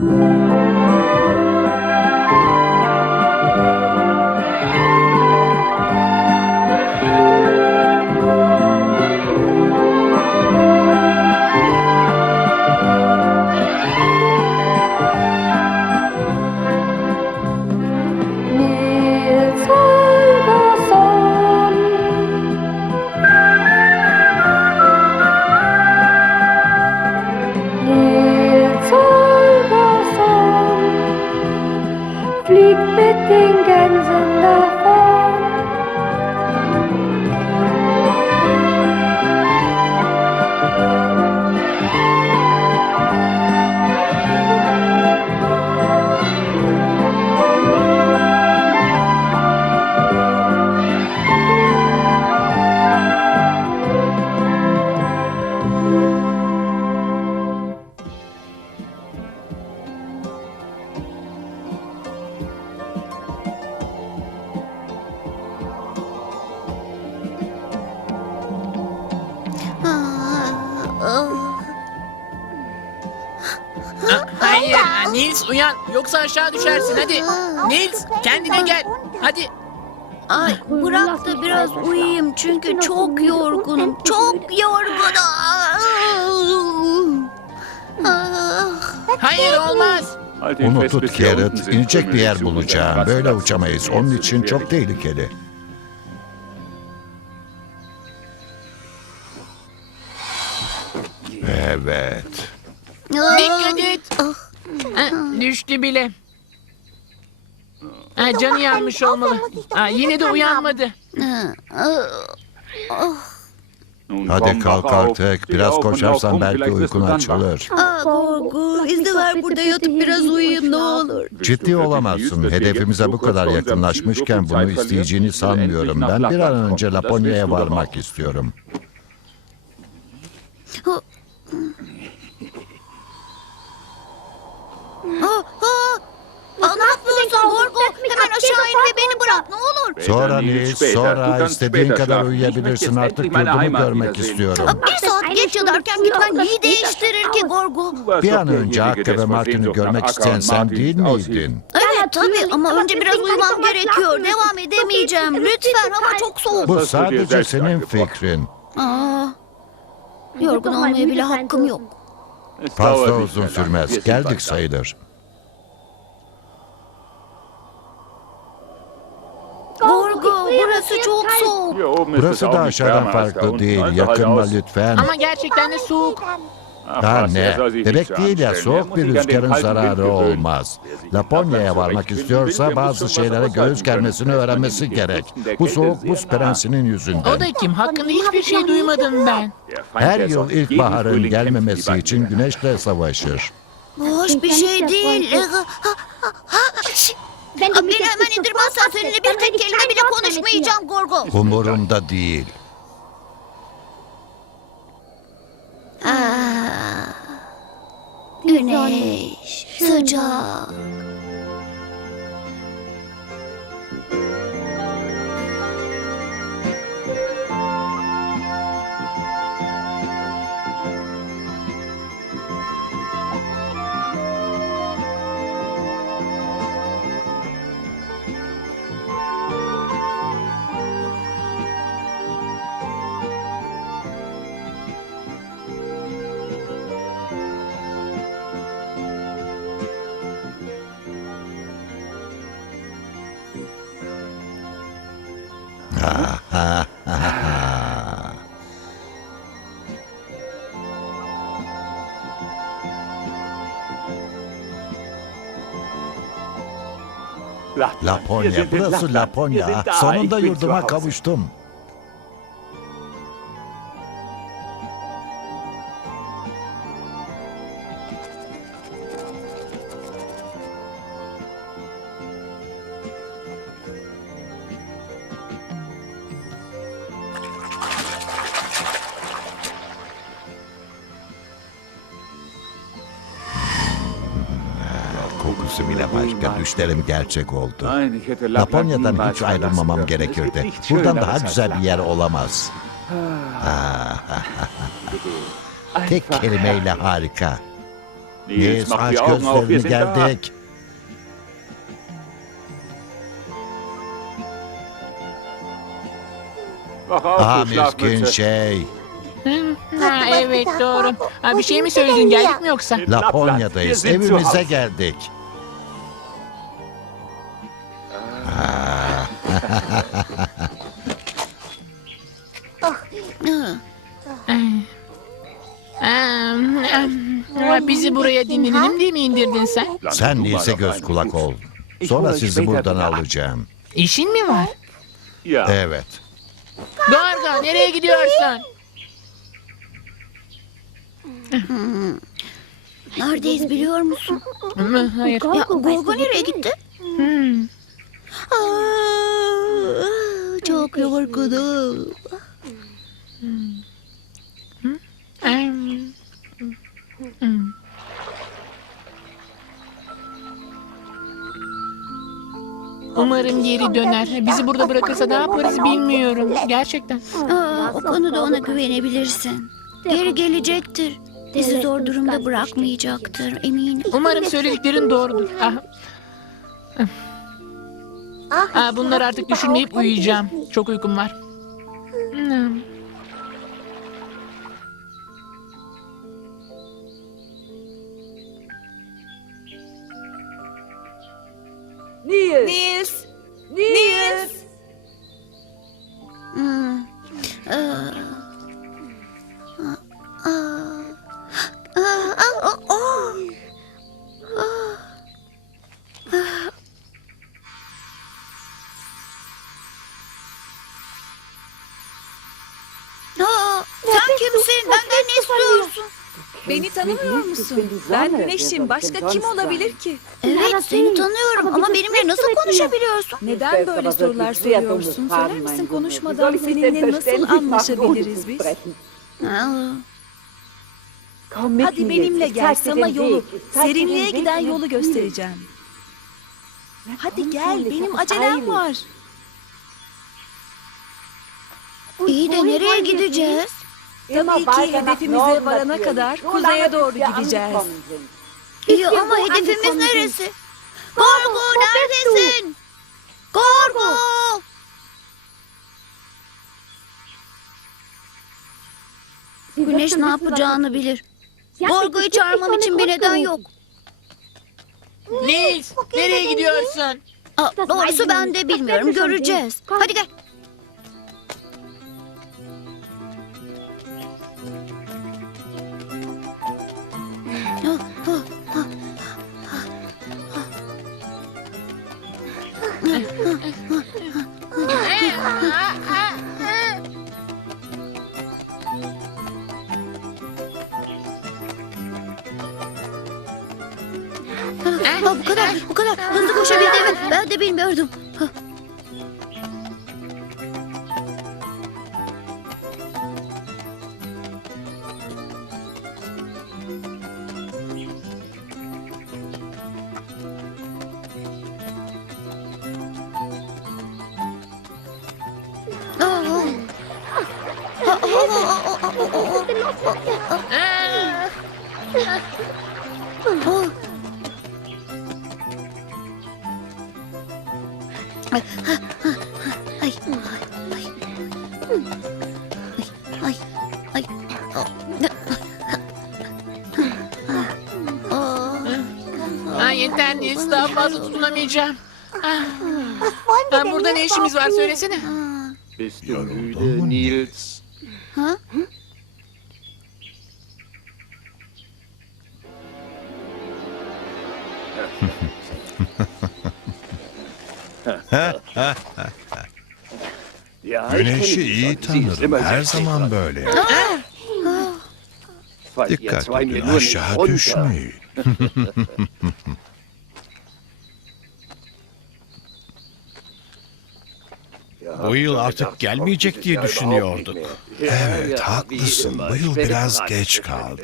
Nils düşersin hadi. Nils kendine gel. Hadi. Ay bırak da biraz uyuyayım çünkü çok yorgunum. Çok yorgunum. Ah. Hayır olmaz. Onu tut Carrot. İnecek bir yer bulacağım. Böyle uçamayız. Onun için çok tehlikeli. Evet. Dikkat et. Ha, düştü bile. Ha, canı yanmış olmalı. Ha, yine de uyanmadı. Hadi kalk artık. Biraz koşarsan belki uykun açılır. Aa, Gorgu izni ver burada yatıp biraz uyuyayım ne olur. Ciddi olamazsın. Hedefimize bu kadar yakınlaşmışken bunu isteyeceğini sanmıyorum. Ben bir an önce Laponya'ya varmak istiyorum. Aa, aa. Aa, ne yapıyorsun Gorgu? Hemen aşağı in ve beni bırak ne olur. Sonra Nils, sonra istediğin kadar uyuyabilirsin. Artık yurdumu görmek istiyorum. Bir saat geç yatarken gitmen neyi değiştirir ki Gorgu? Bir an önce Hakkı ve Martin'i görmek isteyen sen değil miydin? Evet tabii ama önce biraz uyumam gerekiyor. Devam edemeyeceğim. Lütfen hava çok soğuk. Bu sadece senin fikrin. Aa, yorgun olmaya bile hakkım yok. Fazla uzun sürmez. Geldik sayılır. Gorgu burası çok soğuk. Burası da aşağıdan farklı değil. Yakınma lütfen. Ama gerçekten de soğuk. Ha ne? Bebek değil ya soğuk bir rüzgarın zararı olmaz. Laponya'ya varmak istiyorsa bazı şeylere göğüs germesini öğrenmesi gerek. Bu soğuk buz prensinin O yüzünden. da kim? Hakkında hiçbir şey duymadım ben. Her yıl ilkbaharın gelmemesi için güneşle savaşır. Hoş bir şey değil. Ha, ha, ha, Aa, Beni hemen indirmezsen seninle bir tek kelime bile konuşmayacağım Gorgo. Umurumda değil. Aa, güneş, sıcak. Laponya, burası Laponya. Sonunda yurduma kavuştum. Başka, düşlerim gerçek oldu. Laponya'dan hiç ayrılmamam gerekirdi. Buradan daha güzel bir yer olamaz. Ah. Tek kelimeyle harika. Nils aç gözlerini geldik. Ah miskin şey. Ha, evet doğru. Ha, bir şey mi söyledin geldik mi yoksa? Laponya'dayız. Evimize geldik. Bizi buraya dinlenelim diye mi indirdin sen? Sen Nils'e göz kulak ol. Sonra sizi buradan alacağım. İşin mi var? Evet. Gorgo nereye gidiyorsun? Neredeyiz biliyor musun? Hayır. Ya Gorgo nereye gitti? Hmm. Aa, çok yorgunum. Umarım geri döner. Bizi burada bırakırsa ne yaparız bilmiyorum. Gerçekten. Aa, o konuda ona güvenebilirsin. Geri gelecektir. Bizi zor durumda bırakmayacaktır eminim. Umarım söylediklerin doğrudur. Ah. Ah, bunları artık düşünmeyip uyuyacağım. Çok uykum var. Beni tanımıyor musun? Ben Güneş'im. Başka kim olabilir ki? Evet seni tanıyorum ama benimle nasıl konuşabiliyorsun? Neden böyle sorular soruyorsun? Söyler misin konuşmadan seninle nasıl anlaşabiliriz biz? Hadi benimle gel sana yolu, serinliğe giden yolu göstereceğim. Hadi gel benim acelem var. İyi de nereye gideceğiz? Tabii ki hedefimize varana kadar kuzeye doğru gideceğiz. İyi ama hedefimiz neresi? Gorgo neredesin? Gorgo! Güneş ne yapacağını bilir. Gorgo'yu çağırmam için bir neden yok. Nils, nereye gidiyorsun? Aa, doğrusu ben de bilmiyorum. Göreceğiz. Hadi gel. Ha, bu kadar, bu kadar. Hızlı koşabildiğimi ben de bilmiyordum. Ah, yeter Nils, daha fazla tutunamayacağım. Ah. Ah, burada ne işimiz var söylesene. Bist du müde, Nils? Ha? Güneşi iyi tanırım. Her zaman böyle. Dikkatli ol, aşağı düşmeyin. Bu yıl artık gelmeyecek diye düşünüyorduk. Evet, haklısın. Bu yıl biraz geç kaldı.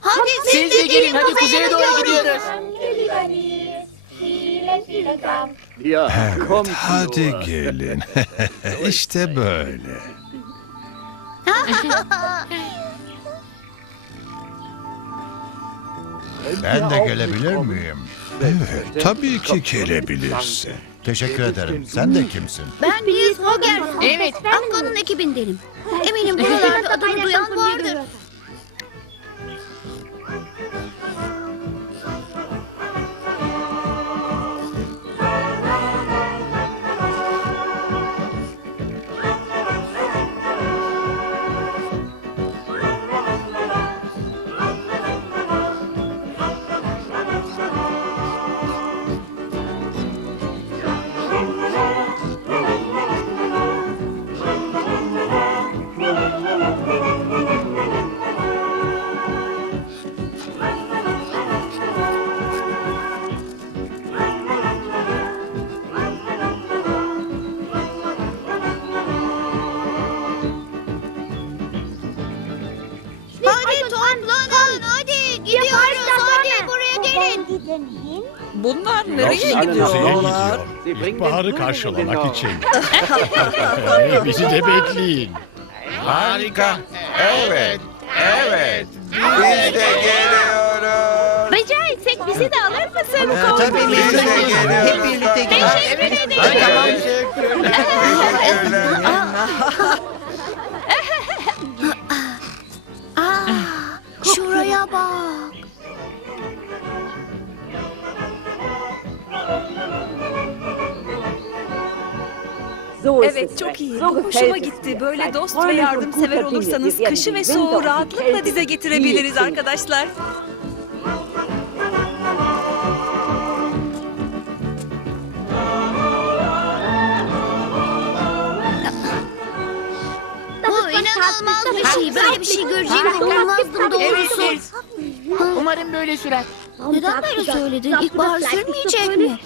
Hadi Siz de gelin, hadi kuzeye doğru gidiyoruz. Evet, hadi gelin. işte böyle. Ben de gelebilir miyim? Evet, tabii ki gelebilirsin. Teşekkür ederim. Sen de kimsin? Ben Nils Hogerson. Evet. Akka'nın ekibindenim. Eminim buralarda adını duyan vardır. Bunlar nereye gidiyorlar? gidiyor. İlkbaharı karşılamak için. Bizi de bekleyin. Harika. Evet. Evet. Biz de geliyoruz. Rica etsek bizi de alır mısın? Tabii biz de geliyoruz. Hep birlikte Teşekkür ederim. Tamam. Aa, şuraya bak. Evet çok iyi. Bu hoşuma gitti. Böyle dost ve yardımsever olursanız kışı ve soğuğu rahatlıkla dize getirebiliriz arkadaşlar. Bu inanılmaz bir şey. Böyle bir şey göreceğimi ummazdım doğrusu. Umarım böyle sürer. Neden böyle söyledin? İlkbahar sürmeyecek mi?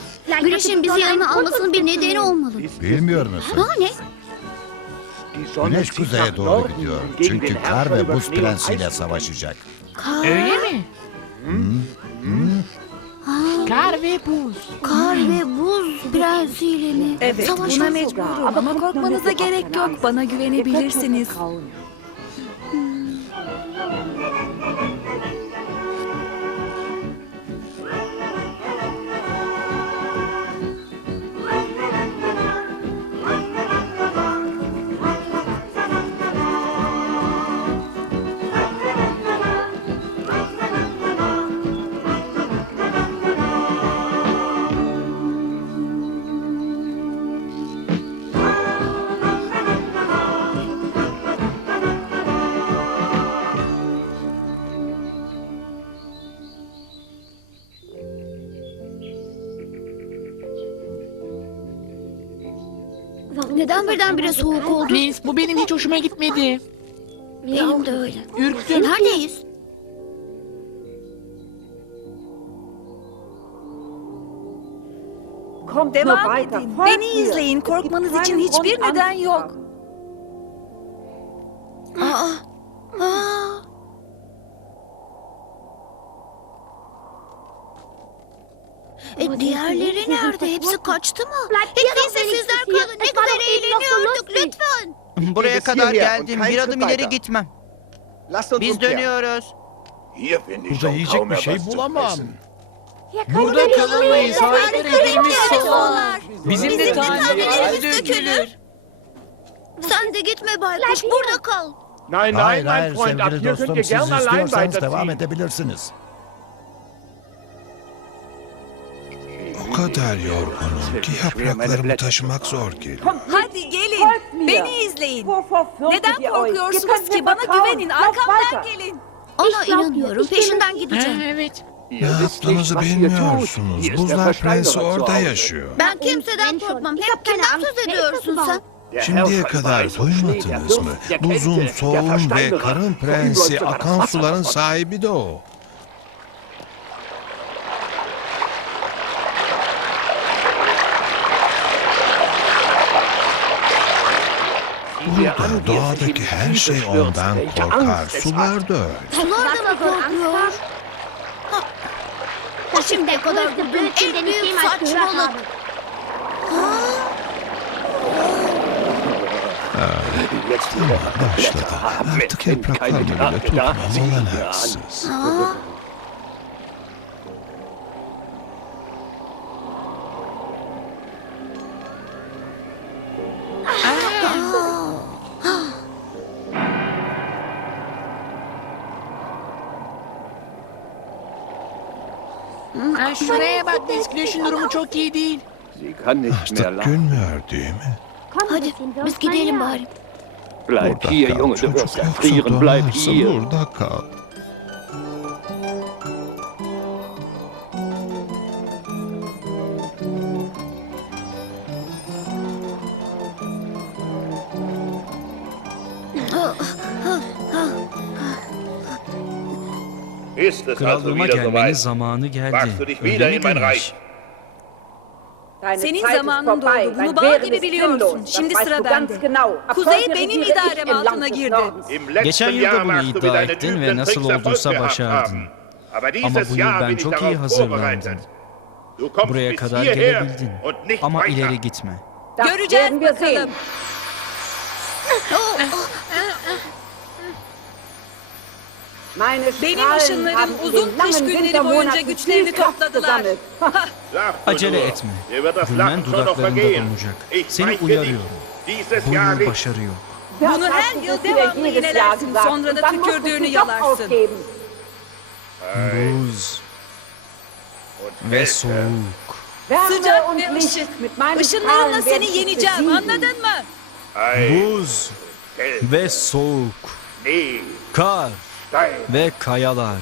Güneşin bizi yanına almasının bir nedeni olmalı. Bilmiyor musun? Ha ne? Güneş kuzeye doğru gidiyor. Çünkü kar ve buz prensiyle savaşacak. Öyle mi? Kar ve buz. Kar ve buz prensiyle mi? Evet Savaş buna mecburum ama korkmanıza gerek yok. Bana güvenebilirsiniz. Birdenbire soğuk oldu? Nils bu benim hiç hoşuma gitmedi. Benim de öyle. Ürktüm. Neredeyiz? Devam edin. Beni izleyin. Korkmanız için hiçbir neden yok. Hepsi kaçtı mı? Değilse sizler kalın. Ne kadar eğleniyorduk lütfen. Buraya kadar geldim. Bir adım ileri gitmem. Biz dönüyoruz. Burada yiyecek bir şey bulamam. Burada kalamayız. Harika dediğimiz soğuk. Bizim de tanelerimiz dökülür. dökülür. Sen de gitme Baykuş. Burada kal. Hayır hayır sevgili dostum siz istiyorsanız devam edebilirsiniz. O kadar yorgunum ki yapraklarımı taşımak zor geliyor. Hadi gelin. Beni izleyin. Neden korkuyorsunuz ki? Bana güvenin. Arkamdan gelin. Ona inanıyorum. Peşinden gideceğim. evet. Ne yaptığınızı bilmiyorsunuz. Buzlar Prensi orada yaşıyor. Ben kimseden korkmam. Hep kimden söz ediyorsun sen? Şimdiye kadar duymadınız mı? Buzun, soğuğun ve karın prensi akan suların sahibi de o. Burada doğadaki her şey ondan korkar. Sular da öyle. Sular da mı korkuyor? Ha, şimdiye kadar gördüğüm en büyük saçmalık. Başladı. Artık yapraklarla bile tutmam olanaksız. Ha, şuraya bak güneşin durumu çok iyi değil. Artık gülmüyor değil mi? Hadi biz gidelim bari. Bleib Burada hier, kal Junge, du çocuk yoksa erfrieren. Bleib donarsın hier. burada kal. Krallığıma gelmenin zamanı geldi. Öyle mi demiş? Senin zamanın doldu. Bunu bağ gibi biliyorsun. Şimdi sıra bende. Kuzey benim idarem altına girdi. Geçen yıl da bunu iddia ettin ve nasıl olduysa başardın. Ama bu yıl ben çok iyi hazırlandım. Buraya kadar gelebildin. Ama ileri gitme. Göreceğiz bakalım. Benim ışınlarım uzun kış günleri boyunca güçlerini topladılar. Acele etme. Gülmen dudaklarında donacak. Seni uyarıyorum. Bu yıl başarı yok. Bunu her yıl devamlı yinelersin. Sonra da tükürdüğünü yalarsın. Buz ve soğuk. Sıcak ve ışık. Işınlarımla seni yeneceğim. Anladın mı? Buz ve soğuk. Kar ve kayalar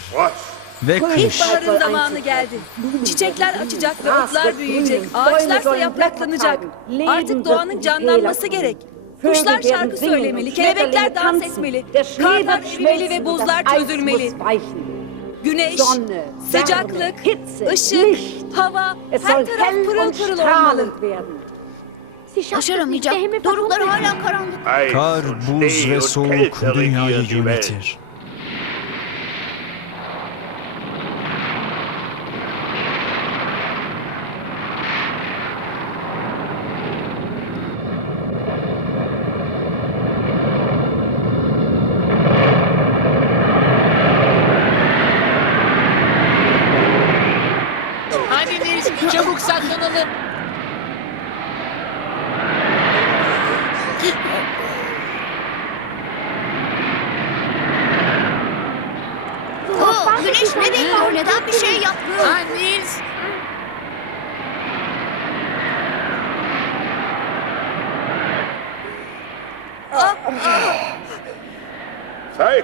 ve kış. İlkbaharın zamanı geldi. Çiçekler açacak ve otlar büyüyecek. Ağaçlarsa yapraklanacak. Artık doğanın canlanması gerek. Kuşlar şarkı söylemeli, kelebekler dans etmeli, karlar erimeli ve buzlar çözülmeli. Güneş, sıcaklık, ışık, hava, her taraf pırıl pırıl olmalı. Başaramayacak. Doruklar hala karanlık. Kar, buz ve soğuk dünyayı yönetir. Hadi Nils çabuk saklanalım. Aa, güneş ne bekliyor? Neden bir şey yapmıyor? Ha Nils.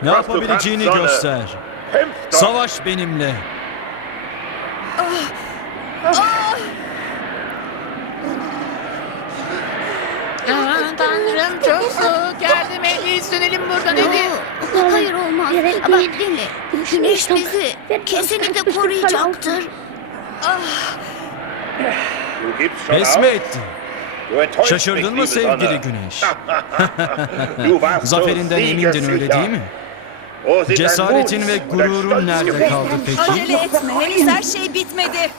Ne yapabileceğini göster. Savaş benimle. Aman tanrım çok soğuk. Yardım et Nils dönelim buradan hadi. Hayır olmaz. Ama dinle. Güneş bizi kesinlikle koruyacaktır. Pes mi ettin? Şaşırdın mı sevgili güneş? Zaferinden emindin öyle değil mi? Cesaretin ve gururun nerede kaldı peki? Acele etme. Henüz her şey bitmedi.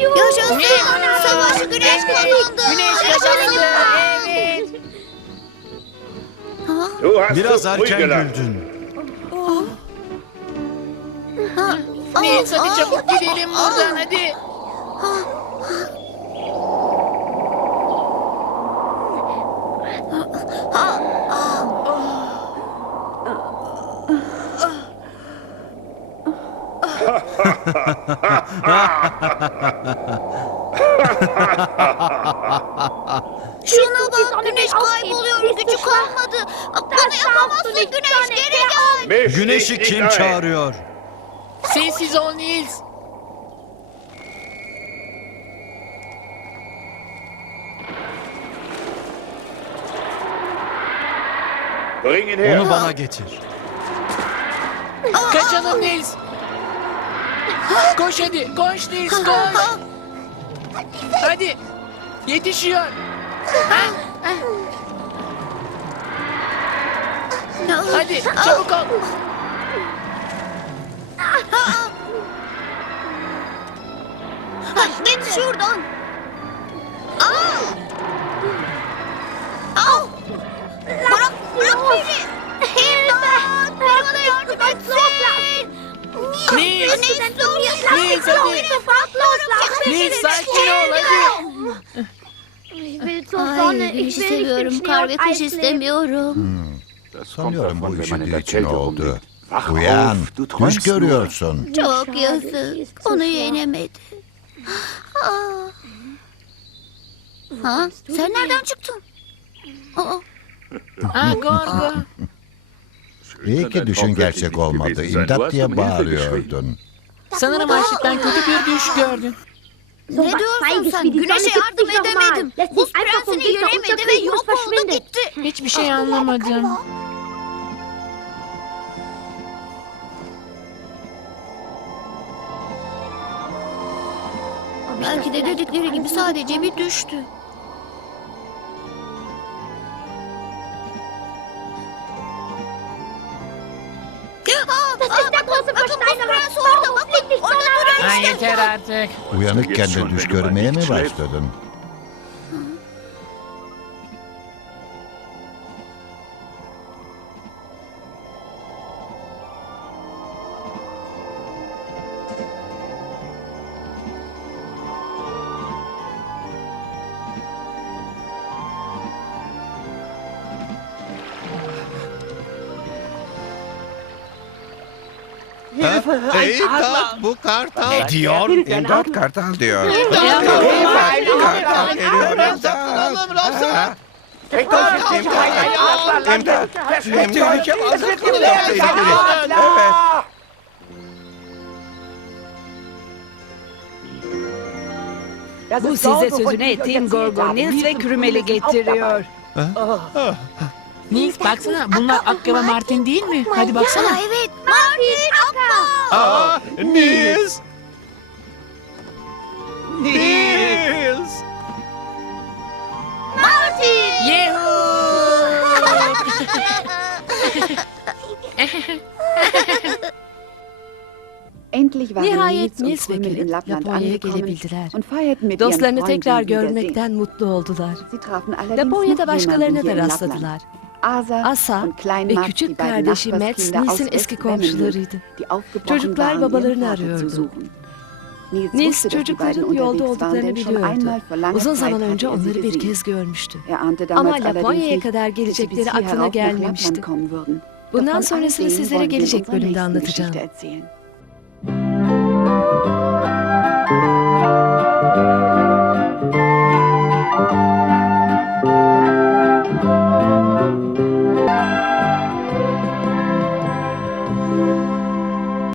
Yaşasın. Savaşı güneş kazandı. Güneş kazandı. Evet. Biraz erken güldün. Nils hadi çabuk gidelim buradan hadi. Şuna bak güneş kayboluyor gücü kalmadı. Bunu yapamazsın güneş geri gel. Güneşi kim çağırıyor? Sessiz ol Nils. Onu bana getir. Kaçalım Nils. Koş hadi. Koş Nils koş. Hadi. Yetişiyor. Hadi çabuk ol. Git şuradan. Al. Al. Bırak, bırak beni. İmdat. Bana yardım etsin. Nils. Nils hadi. Nils sakin ol hadi. Ay güneşi seviyorum. Kar ve kış istemiyorum. Sanıyorum bu üşüdüğü için oldu. Uyan, düş görüyorsun. Çok yazık. Onu yenemedi. Ah. Ha? Sen nereden çıktın? Aa, Ha Gorgo. İyi ki düşün gerçek olmadı. İmdat diye bağırıyordun. Sanırım açlıktan kötü bir düş gördün. ne diyorsun sen? Güneşe yardım edemedim. Buz prensini yenemedi ve yok oldu gitti. Hiçbir şey anlamadım. Belki de dedikleri gibi sadece bir düştü. Ha yeter artık. Uyanıkken de düş görmeye mi başladın? Bu kartal. Ne diyor? İmdat kartal diyor. Ya, Kartal geliyor imdat. Ha? İmdat. İmdat. İmdat. Evet. Bu size sözünü ettiğim Gorgo Nils ve Krümel'i getiriyor. Nils baksana bunlar Akka ve Martin değil mi? Hadi baksana. Evet. Martin Akka. Aa, Nils. Nils. Martin. Yuhuu! Nihayet Nils ve Kril Laponya'ya gelebildiler. Dostlarını tekrar görmekten mutlu oldular. Laponya'da başkalarına da rastladılar. Asa ve küçük kardeşi Mats Nils'in eski komşularıydı. Çocuklar babalarını arıyordu. Nils çocukların yolda olduklarını biliyordu. Uzun zaman önce onları bir kez görmüştü. Ama Laponya'ya kadar gelecekleri aklına gelmemişti. Bundan sonrasını sizlere gelecek bölümde anlatacağım.